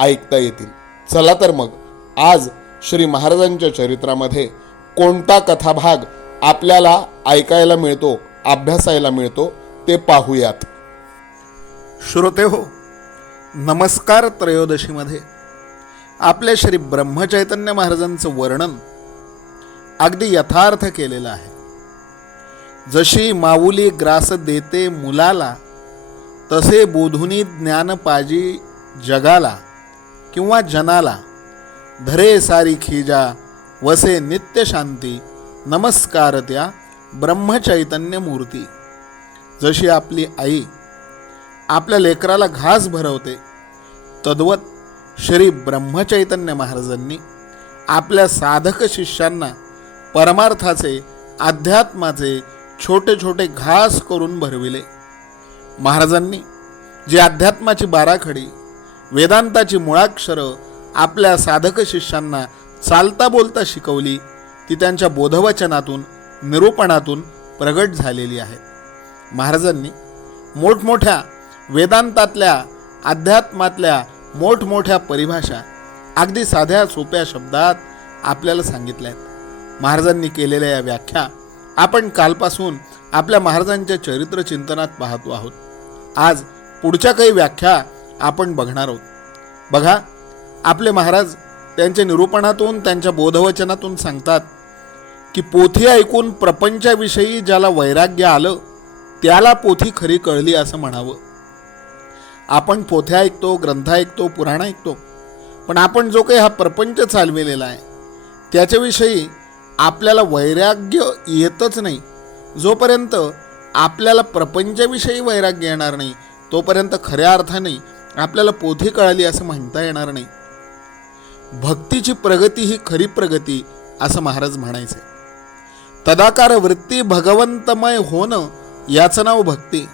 ऐकता येतील. चला तर मग आज श्री महाराजांच्या चरित्रामध्ये कोणता कथाभाग आपल्याला ऐकायला मिळतो अभ्यासायला मिळतो ते पाहूयात. श्रोते हो नमस्कार त्रयोदशीमध्ये. आपल्या श्री ब्रह्मचैतन्य महाराजांचं वर्णन अगदी यथार्थ केलेलं आहे. जशी माऊली ग्रास देते मुलाला तसे बोधुनी ज्ञान पाजी जगाला किंवा जनाला धरे सारी खिजा वसे नित्य शांती नमस्कार त्या ब्रह्मचैतन्य मूर्ती जशी आपली आई आपल्या लेकराला घास भरवते तद्वत श्री ब्रह्मचैतन्य महाराजांनी आपल्या साधक शिष्यांना परमार्थाचे अध्यात्माचे छोटे छोटे घास करून भरविले. महाराजांनी जी अध्यात्माची बाराखडी वेदांताची मुळाक्षरं आपल्या साधक शिष्यांना चालता बोलता शिकवली ती त्यांच्या बोधवचनातून निरूपणातून प्रगट झालेली आहेत महाराजांनी मोठमोठ्या वेदांतातल्या अध्यात्मातल्या मोठमोठ्या परिभाषा अगदी साध्या सोप्या शब्दात आपल्याला सांगितल्या आहेत. महाराजांनी केलेल्या या व्याख्या आपण कालपासून आपल्या महाराजांच्या चरित्र चिंतनात पाहतो आहोत. आज पुढच्या काही व्याख्या आपण बघणार आहोत. बघा आपले महाराज त्यांच्या निरूपणातून त्यांच्या बोधवचनातून सांगतात की पोथी ऐकून प्रपंचाविषयी ज्याला वैराग्य आलं त्याला पोथी खरी कळली असं म्हणावं. आपण पोथ्या ऐकतो ग्रंथ ऐकतो पुराण ऐकतो पण आपण जो काही हा प्रपंच चालविलेला आहे त्याच्याविषयी आपल्याला वैराग्य येतच नाही. जोपर्यंत आपल्याला प्रपंचाविषयी वैराग्य येणार नाही तोपर्यंत खऱ्या अर्थाने आपल्याला पोथी कळाली असं म्हणता येणार नाही. भक्तीची प्रगती ही खरी प्रगती असं महाराज म्हणायचे. तदाकार वृत्ती भगवंतमय होणं याचं नाव भक्ती.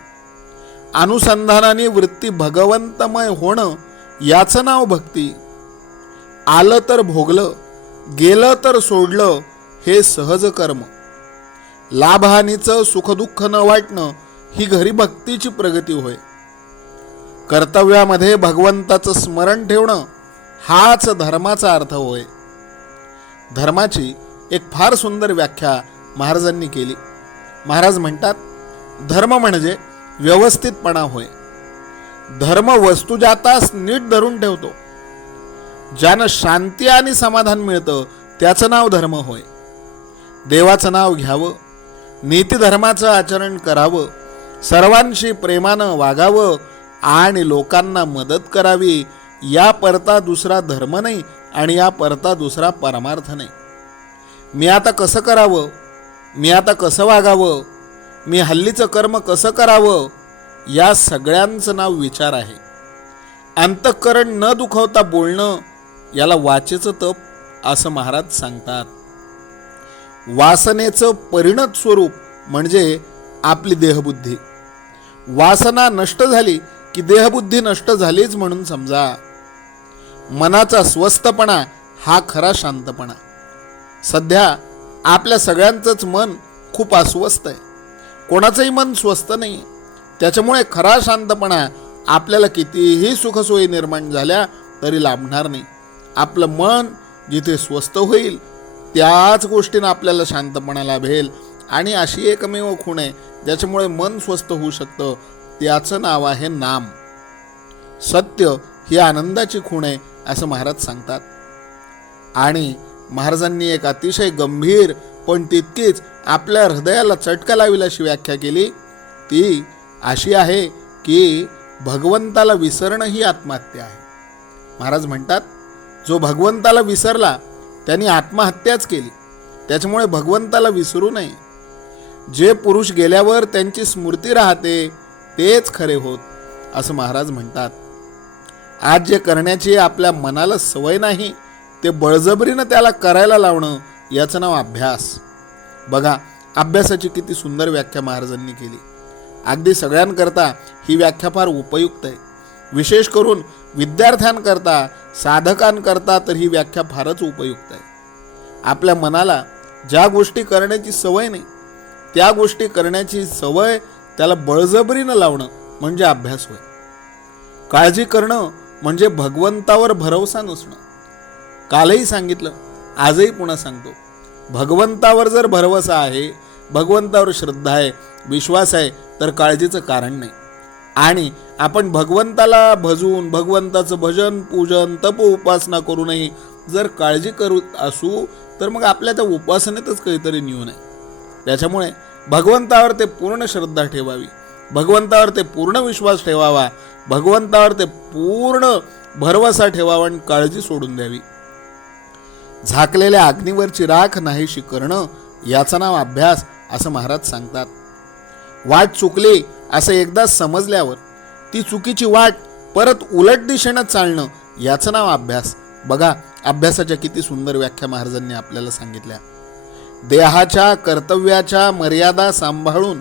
अनुसंधानाने वृत्ती भगवंतमय होणं याचं नाव भक्ती. आलं तर भोगलं गेलं तर सोडलं हे सहज कर्म. लाभहानीचं सुखदुःख न वाटणं ही घरी भक्तीची प्रगती होय. कर्तव्यामध्ये भगवंताचं स्मरण ठेवणं हाच धर्माचा अर्थ होय. धर्माची एक फार सुंदर व्याख्या महाराजांनी केली. महाराज म्हणतात धर्म म्हणजे व्यवस्थितपणा होय. धर्म वस्तुजातास नीट धरून ठेवतो ज्यानं शांती आणि समाधान मिळतं त्याचं नाव धर्म होय. देवाचं नाव घ्यावं नीतिधर्माचं आचरण करावं सर्वांशी प्रेमानं वागावं आणि लोकांना मदत करावी या परता दुसरा धर्म नाही आणि या परता दुसरा परमार्थ नाही. मी आता कसं करावं? मी आता कसं वागावं? मी हल्लीचं कर्म कसं करावं? या सगळ्यांचं नाव विचार आहे. अंतःकरण न दुखवता बोलणं याला वाचेचं तप असं महाराज सांगतात. वासनेचं परिणत स्वरूप म्हणजे आपली देहबुद्धी. वासना नष्ट झाली की देहबुद्धी नष्ट झालीच म्हणून समजा. मनाचा स्वस्थपणा हा खरा शांतपणा. सध्या आपल्या सगळ्यांचंच मन खूप अस्वस्थ आहे. कोणाचंही मन स्वस्थ नाही. त्याच्यामुळे खरा शांतपणा आपल्याला कितीही सुखसोयी निर्माण झाल्या तरी लाभणार नाही. आपलं मन जिथे स्वस्थ होईल त्याच गोष्टीनं आपल्याला शांतपणा लाभेल. आणि अशी एकमेव खूण आहे ज्याच्यामुळे मन स्वस्थ होऊ शकतं त्याचं नाव आहे नाम. सत्य ही आनंदाची खूण आहे असं महाराज सांगतात. आणि महाराजांनी एक अतिशय गंभीर पण तितकीच आपल्या हृदयाला चटका लावील अशी व्याख्या केली. ती अशी आहे की भगवंताला विसरणं ही आत्महत्या आहे. महाराज म्हणतात जो भगवंताला विसरला त्यांनी आत्महत्याच केली. त्याच्यामुळे भगवंताला विसरू नये. जे पुरुष गेल्यावर त्यांची स्मृती राहते तेच खरे होत असं महाराज म्हणतात. आज जे करण्याची आपल्या मनाला सवय नाही ते बळजबरीनं त्याला करायला लावणं याचं नाव अभ्यास. बघा अभ्यासाची किती सुंदर व्याख्या महाराजांनी केली. अगदी सगळ्यांकरता ही व्याख्या फार उपयुक्त आहे. विशेष करून विद्यार्थ्यांकरता साधकांकरता तर ही व्याख्या फारच उपयुक्त आहे. आपल्या मनाला ज्या गोष्टी करण्याची सवय नाही त्या गोष्टी करण्याची सवय त्याला बळजबरीनं लावणं म्हणजे अभ्यास होय. काळजी करणं म्हणजे भगवंतावर भरवसा नसणं. कालही सांगितलं आजही पुन्हा सांगतो. भगवंतावर जर भरवसा आहे भगवंतावर श्रद्धा आहे विश्वास आहे तर काळजीचं कारण नाही. आणि आपण भगवंताला भजून भगवंताचं भजन पूजन तप उपासना करूनही जर काळजी करू असू तर मग आपल्या त्या उपासनेतच काहीतरी न्यून आहे. त्याच्यामुळे भगवंतावर ते पूर्ण श्रद्धा ठेवावी. भगवंतावर ते पूर्ण विश्वास ठेवावा. भगवंतावर ते पूर्ण भरवसा ठेवावा आणि काळजी सोडून द्यावी. झाकलेल्या अग्नीवरची राख नाहीशी करणं याचं नाव अभ्यास असं महाराज सांगतात. वाट चुकली असं एकदा समजल्यावर ती चुकीची वाट परत उलट दिशेनं चालणं याचं नाव अभ्यास. बघा अभ्यासाच्या किती सुंदर व्याख्या महाराजांनी आपल्याला सांगितल्या. देहाच्या कर्तव्याच्या मर्यादा सांभाळून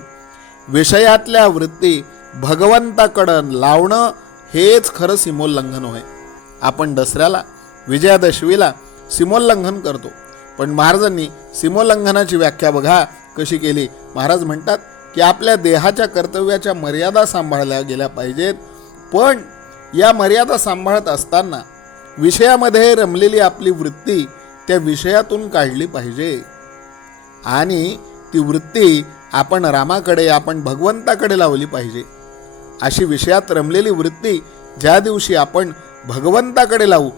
विषयातल्या वृत्ती भगवंताकडं लावणं हेच खरं सीमोल्लंघन होय. आपण दसऱ्याला विजयादशमीला सीमोल्लंघन करतो. पण महाराजांनी सीमोल्लंघनाची व्याख्या बघा कशी केली. महाराज म्हणतात की आपल्या देहाच्या कर्तव्याच्या मर्यादा सांभाळल्या गेल्या पाहिजेत. पण या मर्यादा सांभाळत असताना विषयामध्ये रमलेली आपली वृत्ती त्या विषयातून काढली पाहिजे. आणि ती वृत्ती आपण रामाकडे आपण भगवंताकडे लावली पाहिजे. अशी विषयात रमलेली वृत्ती ज्या दिवशी आपण भगवंताकडे लावू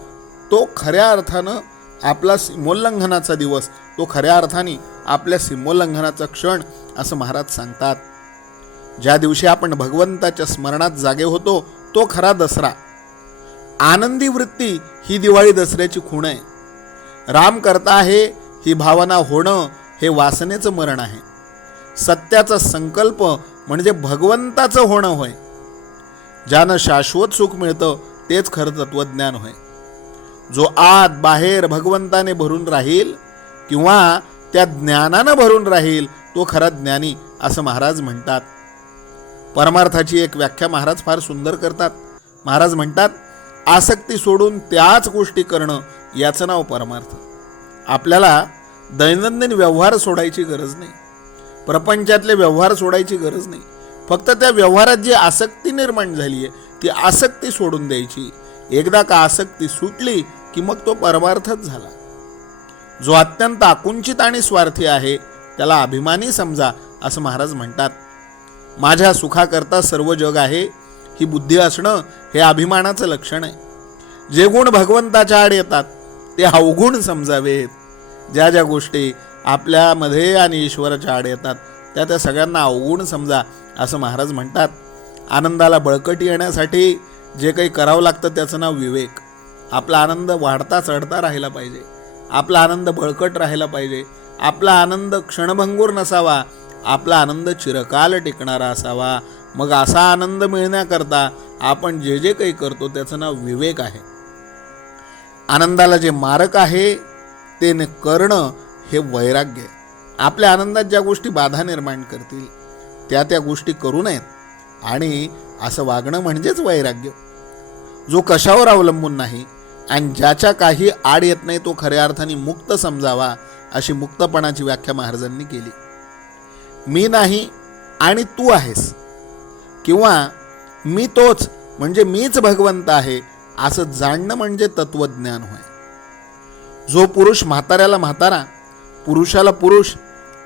तो खऱ्या अर्थानं आपला सीमोल्लंघनाचा दिवस तो खऱ्या अर्थाने आपल्या सीमोल्लंघनाचा क्षण असं महाराज सांगतात. ज्या दिवशी आपण भगवंताच्या स्मरणात जागे होतो तो खरा दसरा. आनंदी वृत्ती ही दिवाळी दसऱ्याची खूण आहे. राम करता आहे ही भावना होणं हे वासनेचं मरण आहे. सत्याचा संकल्प म्हणजे भगवंताचं होणं होय. ज्यानं शाश्वत सुख मिळतं तेच खरं तत्वज्ञान होय. जो आत बाहेर भगवंताने भरून राहील किंवा त्या ज्ञानानं भरून राहील तो खरा ज्ञानी असं महाराज म्हणतात. परमार्थाची एक व्याख्या महाराज फार सुंदर करतात. महाराज म्हणतात आसक्ती सोडून त्याच गोष्टी करणं याचं नाव परमार्थ. आपल्याला दैनंदिन व्यवहार सोडायची गरज नाही. प्रपंचातले व्यवहार सोडायची गरज नाही. फक्त त्या व्यवहारात जी आसक्ती निर्माण झाली आहे ती आसक्ती सोडून द्यायची. एकदा का आसक्ती सुटली की मग तो परमार्थच झाला. जो अत्यंत आकुंचित आणि स्वार्थी आहे त्याला अभिमानी समजा असं महाराज म्हणतात. माझ्या सुखाकरता सर्व जग आहे ही बुद्धी असणं हे अभिमानाचं लक्षण आहे. जे गुण भगवंताच्या आड येतात ते अवगुण समजावेत. ज्या ज्या गोष्टी आपल्यामध्ये आणि ईश्वराच्या आड येतात त्या त्या सगळ्यांना अवगुण समजा असं महाराज म्हणतात. आनंदाला बळकटी येण्यासाठी जे काही करावं लागतं त्याचं नाव विवेक. आपला आनंद वाढता चढता राहिला पाहिजे. आपला आनंद बळकट राहिला पाहिजे. आपला आनंद क्षणभंगूर नसावा. आपला आनंद चिरकाल टिकणारा असावा. मग असा आनंद मिळण्याकरता आपण जे जे काही करतो त्याचं नाव विवेक आहे. आनंदाला जे मारक आहे एकतेने करणं हे वैराग्य आपल्या आनंदात ज्या गोष्टी बाधा निर्माण करतील त्या त्या गोष्टी करू नयेत. आणि असं वागणं म्हणजेच वैराग्य. जो कशावर अवलंबून नाही आणि ज्याच्या काही आड येत नाही तो खऱ्या अर्थाने मुक्त समजावा अशी मुक्तपणाची व्याख्या महाराजांनी केली. मी नाही आणि तू आहेस. किंवा मी तोच म्हणजे मीच भगवंत आहे असं जाणणं म्हणजे तत्वज्ञान होय. जो पुरुष म्हाताऱ्याला म्हातारा पुरुषाला पुरुष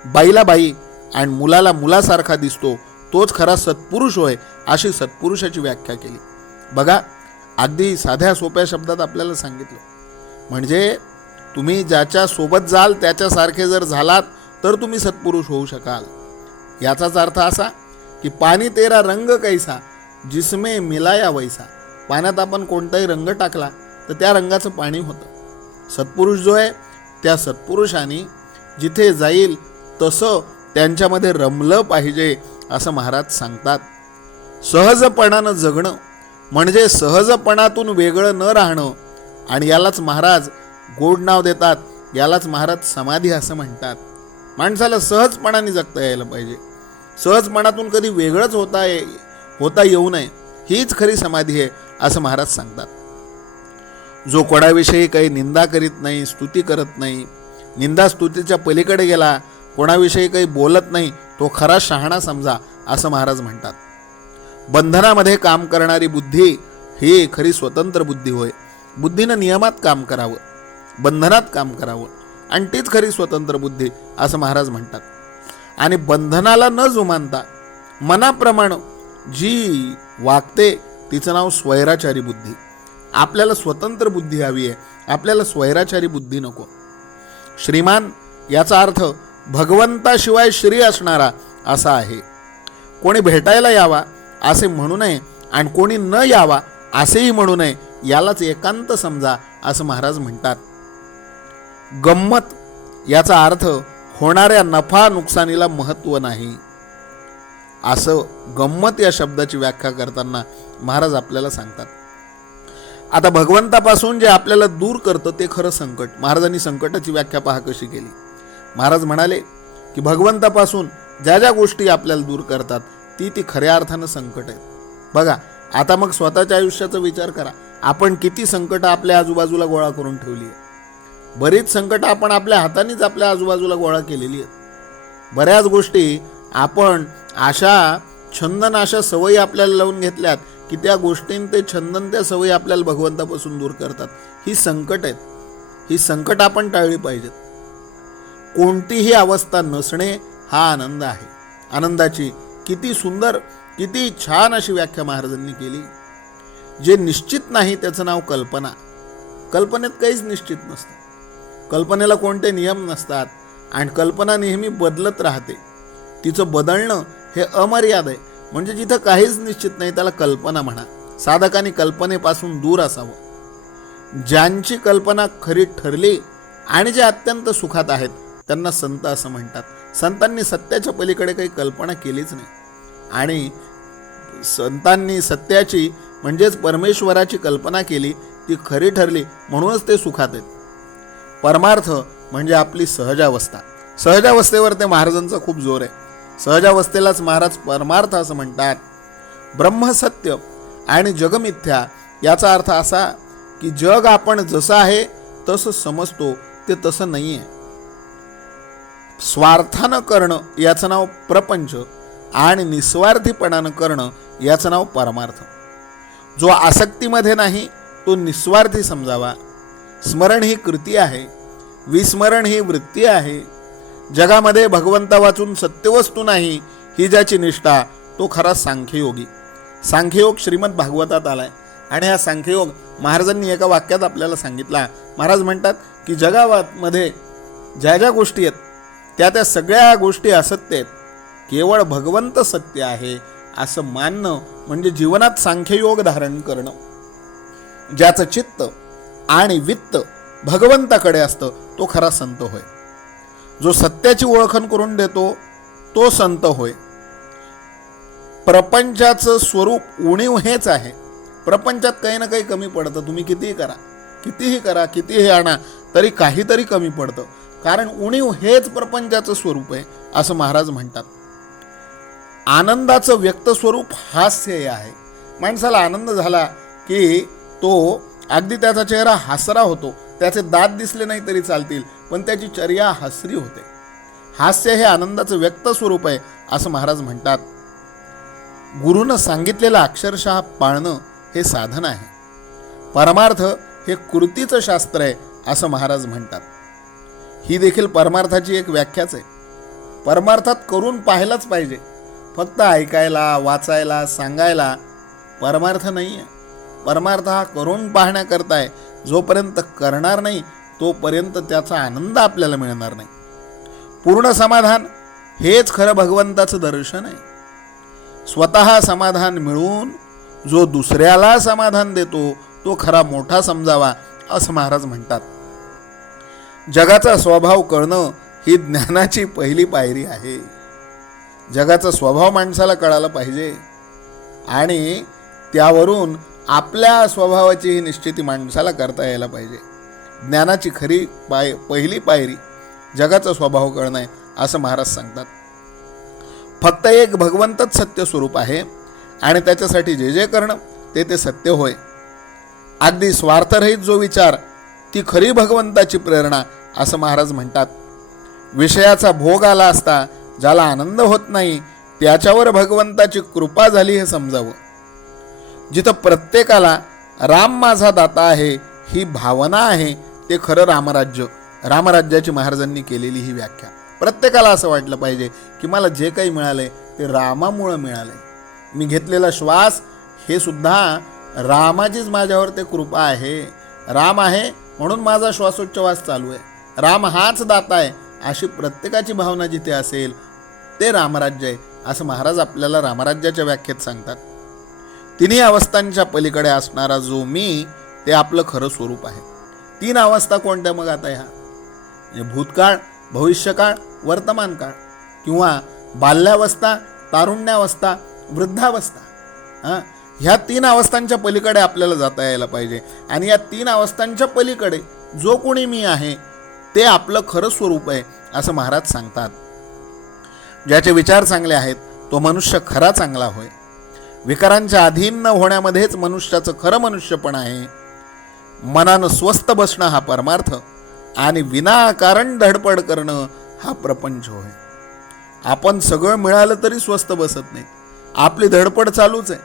बाईला बाई आणि मुलाला मुलासारखा दिसतो तोच खरा सत्पुरुष होय अशी सत्पुरुषाची व्याख्या केली. बघा अगदी साध्या सोप्या शब्दात आपल्याला सांगितलं. म्हणजे तुम्ही ज्याच्या सोबत जाल त्याच्यासारखे जर झालात तर तुम्ही सत्पुरुष होऊ शकाल. याचाच अर्थ असा की पाणी तेरा रंग कैसा जिसमे मिलाया वैसा. पाण्यात आपण कोणताही रंग टाकला तर त्या रंगाचं पाणी होतं. सत्पुरुष जो आहे त्या सत्पुरुषाने जिथे जाईल तसं त्यांच्यामध्ये रमलं पाहिजे असं महाराज सांगतात. सहजपणानं जगणं म्हणजे सहजपणातून वेगळं न राहणं आणि यालाच महाराज गोड नाव देतात यालाच महाराज समाधी असं म्हणतात. माणसाला सहजपणाने जगता यायला पाहिजे. सहजपणातून कधी वेगळंच होता ये होता येऊ नये हीच खरी समाधी आहे असं महाराज सांगतात. जो कोणाविषयी काही निंदा करीत नाही स्तुती करत नाही निंदा स्तुतीच्या पलीकडे गेला कोणाविषयी काही बोलत नाही तो खरा शहाणा समजा असं महाराज म्हणतात. बंधनामध्ये काम करणारी बुद्धी ही खरी स्वतंत्र बुद्धी होय. बुद्धीनं नियमात काम करावं बंधनात काम करावं आणि तीच खरी स्वतंत्र बुद्धी असं महाराज म्हणतात. आणि बंधनाला न जुमानता मनाप्रमाणे जी वागते तिचं नाव स्वैराचारी बुद्धी. आपल्याला स्वतंत्र बुद्धी हवी आहे. आपल्याला स्वैराचारी बुद्धी नको. श्रीमान याचा अर्थ भगवंताशिवाय श्री असणारा असा आहे. कोणी भेटायला यावा असे म्हणू नये आणि कोणी न यावा असेही म्हणू नये यालाच एकांत समजा असं महाराज म्हणतात. गंमत याचा अर्थ होणाऱ्या नफा नुकसानीला महत्त्व नाही. असं गंमत या शब्दाची व्याख्या करताना महाराज आपल्याला सांगतात. आता भगवंतापासून जे आपल्याला दूर करतं ते खरं संकट. महाराजांनी संकटाची व्याख्या पहा कशी केली. महाराज म्हणाले की भगवंतापासून ज्या ज्या गोष्टी आपल्याला दूर करतात ती ती खऱ्या अर्थानं संकट आहेत. बघा आता मग स्वतःच्या आयुष्याचा विचार करा. आपण किती संकटं आपल्या आजूबाजूला गोळा करून ठेवली आहे बरीच संकटं आपण आपल्या हातानेच आपल्या आजूबाजूला गोळा केलेली आहेत. बऱ्याच गोष्टी आपण अशा छंदन अशा सवयी आपल्याला लावून घेतल्यात की त्या गोष्टीं ते छंदन त्या सवयी आपल्याला भगवंतापासून दूर करतात. ही संकट आहेत. ही संकट आपण टाळली पाहिजेत. कोणतीही अवस्था नसणे हा आनंद आहे. आनंदाची किती सुंदर किती छान अशी व्याख्या महाराजांनी केली. जे निश्चित नाही त्याचं नाव कल्पना. कल्पनेत काहीच निश्चित नसतं. कल्पनेला कोणते नियम नसतात. आणि कल्पना नेहमी बदलत राहते. तिचं बदलणं हे अमर्याद आहे. म्हणजे जिथं काहीच निश्चित नाही त्याला कल्पना म्हणा. साधकाने कल्पनेपासून दूर असावं. ज्यांची कल्पना खरी ठरली आणि जे अत्यंत सुखात आहेत त्यांना संत असं म्हणतात. संतांनी सत्याच्या पलीकडे काही कल्पना केलीच नाही. आणि संतांनी सत्याची म्हणजेच परमेश्वराची कल्पना केली ती खरी ठरली म्हणूनच ते सुखात आहेत. परमार्थ म्हणजे आपली सहजावस्था. सहजावस्थेवर ते महाराजांचा खूप जोर आहे. सहजावस्थेलाच महाराज परमार्थ असं म्हणतात. ब्रह्मसत्य आणि जगमिथ्या याचा अर्थ असा की जग आपण जसं आहे तसं समजतो ते तसं नाही आहे स्वार्थानं करणं याचं नाव प्रपंच आणि निस्वार्थीपणानं करणं याचं नाव परमार्थ. जो आसक्तीमध्ये नाही तो निस्वार्थी समजावा. स्मरण ही कृती आहे. विस्मरण ही वृत्ती आहे. जगामध्ये भगवंता वाचून सत्यवस्तू नाही ही ज्याची निष्ठा तो खरा सांख्ययोगी. सांख्ययोग श्रीमद भागवतात आलाय. आणि हा सांख्ययोग महाराजांनी एका वाक्यात आपल्याला सांगितला. महाराज म्हणतात की जगामध्ये ज्या ज्या गोष्टी आहेत त्या त्या सगळ्या गोष्टी असत्य आहेत. केवळ भगवंत सत्य आहे असं मानणं म्हणजे जीवनात सांख्ययोग धारण करणं. ज्याचं चित्त आणि वित्त भगवंताकडे असतं तो खरा संत होय. जो सत्याची ओळखण करून देतो तो संत होय. प्रपंचाचं स्वरूप उणीव हेच आहे. प्रपंचात काही ना काही कमी पडतं. तुम्ही कितीही करा कितीही करा कितीही आणा तरी काहीतरी कमी पडतं. कारण उणीव हेच प्रपंचाचं स्वरूप आहे असं महाराज म्हणतात. आनंदाचं व्यक्त स्वरूप हास्य हे आहे. माणसाला आनंद झाला की तो अगदी त्याचा चेहरा हासरा होतो. त्याचे दात दिसले नाही तरी चालतील पण त्याची चर्या हसरी होते. हास्य हे आनंदाचं व्यक्त स्वरूप आहे असं महाराज म्हणतात. गुरुनं सांगितलेलं अक्षरशः पाळणं हे साधन आहे. परमार्थ हे कृतीचं शास्त्र आहे असं महाराज म्हणतात. ही देखील परमार्थाची एक व्याख्याच आहे. परमार्थात करून पाहायलाच पाहिजे. फक्त ऐकायला वाचायला सांगायला परमार्थ नाही आहे परमार्थ हा करून पाहण्याकरता आहे जोपर्यंत करणार नाही तोपर्यंत त्याचा आनंद आपल्याला मिळणार नाही. पूर्ण समाधान हेच खरं भगवंताचं दर्शन आहे. स्वतः समाधान मिळून जो दुसऱ्याला समाधान देतो तो खरा मोठा समजावा असं महाराज म्हणतात. जगाचा स्वभाव कळणं ही ज्ञानाची पहिली पायरी आहे. जगाचा स्वभाव माणसाला कळायला पाहिजे आणि त्यावरून आपल्या स्वभावाची ही निश्चिती माणसाला करता यायला पाहिजे. ज्ञानाची खरी पाय पहिली पायरी जगाचा स्वभाव कळणं आहे असं महाराज सांगतात. फक्त एक भगवंतच सत्य स्वरूप आहे आणि त्याच्यासाठी जे जे करणं ते ते सत्य होय. अगदी स्वार्थरहित जो विचार ती खरी भगवंताची प्रेरणा असं महाराज म्हणतात. विषयाचा भोग आला असता ज्याला आनंद होत नाही त्याच्यावर भगवंताची कृपा झाली हे समजावं. जिथं प्रत्येकाला राम माझा दाता आहे ही भावना आहे ते खरं रामराज्य रामराज्याची महाराजांनी केलेली ही व्याख्या. प्रत्येकाला असं वाटलं पाहिजे की मला जे काही मिळालंय ते रामामुळं मिळालंय. मी घेतलेला श्वास हे सुद्धा रामाचीच माझ्यावर ते कृपा आहे. राम आहे म्हणून माझा श्वासोच्छवास चालू आहे. राम हाच दाता आहे अशी प्रत्येकाची भावना जिथे असेल ते रामराज्य आहे असं महाराज आपल्याला रामराज्याच्या व्याख्येत सांगतात. तिन्ही अवस्थांच्या पलीकडे असणारा जो मी ते आपलं खरं स्वरूप आहे. तीन अवस्था कोणत्या मग आता ह्या? म्हणजे भूतकाळ भविष्यकाळ वर्तमान काळ किंवा बाल्यावस्था तारुण्यावस्था वृद्धावस्था. हां? ह्या तीन अवस्थांच्या पलीकडे आपल्याला जाता यायला पाहिजे. आणि या तीन अवस्थांच्या पलीकडे जो कोणी मी आहे ते आपलं खरं स्वरूप आहे असं महाराज सांगतात. ज्याचे विचार चांगले आहेत तो मनुष्य खरा चांगला होय. विकारांच्या अधीन न होण्यामध्येच मनुष्याचं खरं मनुष्यपण आहे. मनानं स्वस्त बसणं हा परमार्थ आणि विनाकारण धडपड करणं हा प्रपंच होय. आपण सगळं मिळालं तरी स्वस्त बसत नाही आपली धडपड चालूच आहे.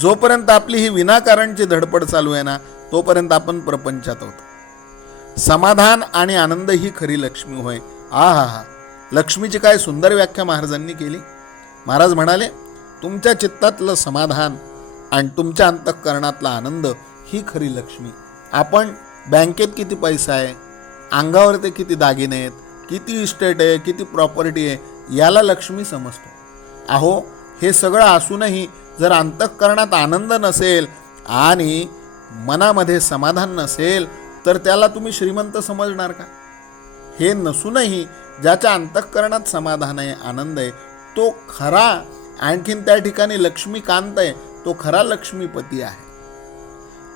जोपर्यंत आपली ही विनाकारणची धडपड चालू आहे ना तोपर्यंत आपण प्रपंचात आहोत. समाधान आणि आनंद ही खरी लक्ष्मी होय. आ हा हा लक्ष्मीची काय सुंदर व्याख्या महाराजांनी केली. महाराज म्हणाले तुमच्या चित्तातलं समाधान आणि तुमच्या अंतःकरणातला आनंद ही खरी लक्ष्मी. आपण बँकेत किती पैसा आहे? अंगावर ते किती दागिने आहेत? किती इस्टेट आहे? किती प्रॉपर्टी आहे? याला लक्ष्मी समजतो. अहो हे सगळं असूनही जर अंतःकरणात आनंद नसेल आणि मनामध्ये समाधान नसेल तर त्याला तुम्ही श्रीमंत समजणार का? हे नसूनही ज्याच्या अंतःकरणात समाधान आहे आनंद आहे तो खरा आणखीन त्या ठिकाणी लक्ष्मीकांत आहे तो खरा लक्ष्मीपती आहे.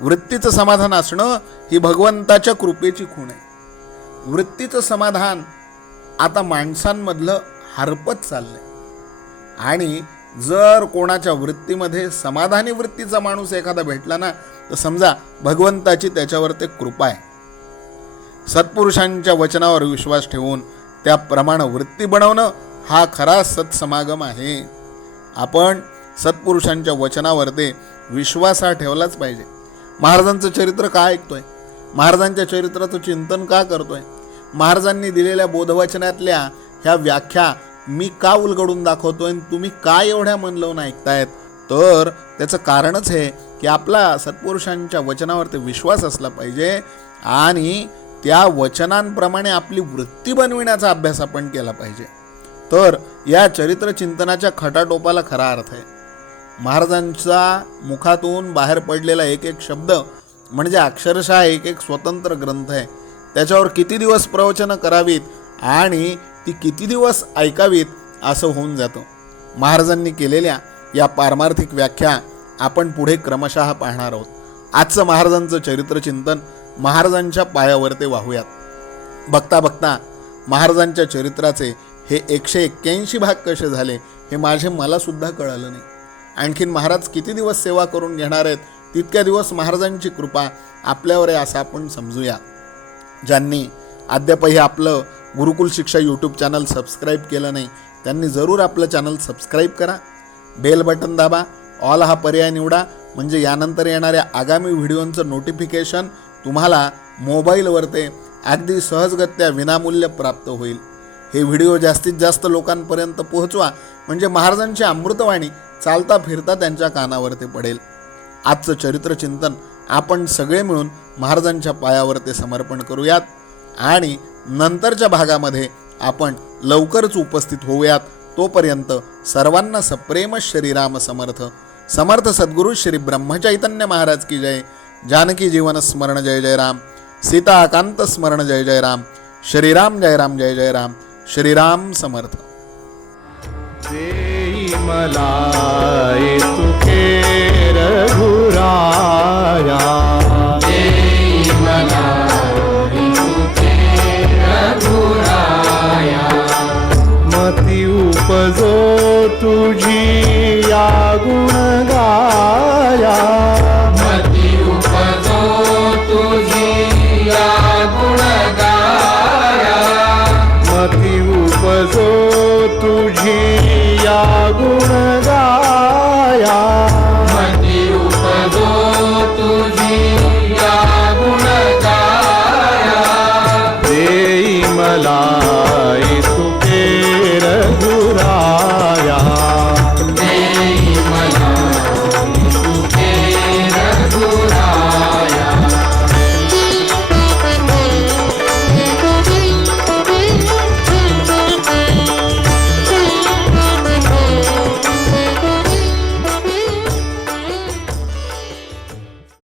वृत्तीचं समाधान असणं ही भगवंताच्या कृपेची खूण आहे. वृत्तीचं समाधान आता माणसांमधलं हरपत चाललंय. आणि जर कोणाच्या वृत्तीमध्ये समाधानी वृत्तीचा माणूस एखादा भेटला ना तर समजा भगवंताची त्याच्यावर ते कृपा आहे. सत्पुरुषांच्या वचनावर विश्वास ठेवून त्याप्रमाणे वृत्ती बनवणं हा खरा सत्समागम आहे. आपण सत्पुरुषांच्या वचनावर ते विश्वास हा ठेवलाच पाहिजे. महाराजांचं चरित्र का ऐकतोय? महाराजांच्या चरित्राचं चिंतन का करतोय? महाराजांनी दिलेल्या बोधवचनातल्या ह्या व्याख्या मी का उलगडून दाखवतोय आणि तुम्ही का एवढ्या मन लावून ऐकतायत? तर त्याचं कारणच हे की आपला सत्पुरुषांच्या वचनावरती विश्वास असला पाहिजे आणि त्या वचनांप्रमाणे आपली वृत्ती बनविण्याचा अभ्यास आपण केला पाहिजे. तर या चरित्र चिंतनाच्या खटाटोपाला खरा अर्थ आहे. महाराजांच्या मुखातून बाहेर पडलेला एक एक शब्द म्हणजे अक्षरशः एक एक स्वतंत्र ग्रंथ आहे. त्याच्यावर किती दिवस प्रवचनं करावीत आणि ती किती दिवस ऐकावीत असं होऊन जातं. महाराजांनी केलेल्या या पारमार्थिक व्याख्या आपण पुढे क्रमशः पाहणार आहोत. आजचं महाराजांचं चरित्रचिंतन महाराजांच्या पायावर ते वाहूयात. बघता बघता महाराजांच्या चरित्राचे हे एकशे एक्क्याऐंशी भाग कसे झाले हे माझे मलासुद्धा कळलं कळालं नाही. आणखीन महाराज किती दिवस सेवा करून घेणार आहेत तितक्या दिवस महाराजांची कृपा आपल्यावर आहे असं आपण समजूया. ज्यांनी अद्यापही आपलं गुरुकुल शिक्षा यूट्यूब चॅनल सबस्क्राईब केलं नाही त्यांनी जरूर आपलं चॅनल सबस्क्राईब करा. बेल बटन दाबा ऑल हा पर्याय निवडा म्हणजे यानंतर येणाऱ्या आगामी व्हिडिओंचं नोटिफिकेशन तुम्हाला मोबाईलवर ते अगदी सहजगत्या विनामूल्य प्राप्त होईल. हे व्हिडिओ जास्तीत जास्त लोकांपर्यंत पोहोचवा म्हणजे महाराजांची अमृतवाणी चालता फिरता त्यांच्या कानावर ते पडेल. आजचं चरित्रचिंतन आपण सगळे मिळून महाराजांच्या पायावर ते समर्पण करूयात आणि नंतरच्या भागामध्ये आपण लवकरच उपस्थित होऊयात. तोपर्यंत सर्वांना सप्रेम श्रीराम समर्थ. समर्थ सद्गुरु श्री ब्रह्मचैतन्य महाराज की जय. जानकी जीवन स्मरण जय जय राम. सीताकांत स्मरण जय जय राम. श्रीराम जय राम जय जय राम. श्रीराम समर्थ. देई मला तुके रघुराया. मती उपजो तुझी या गुण আগুন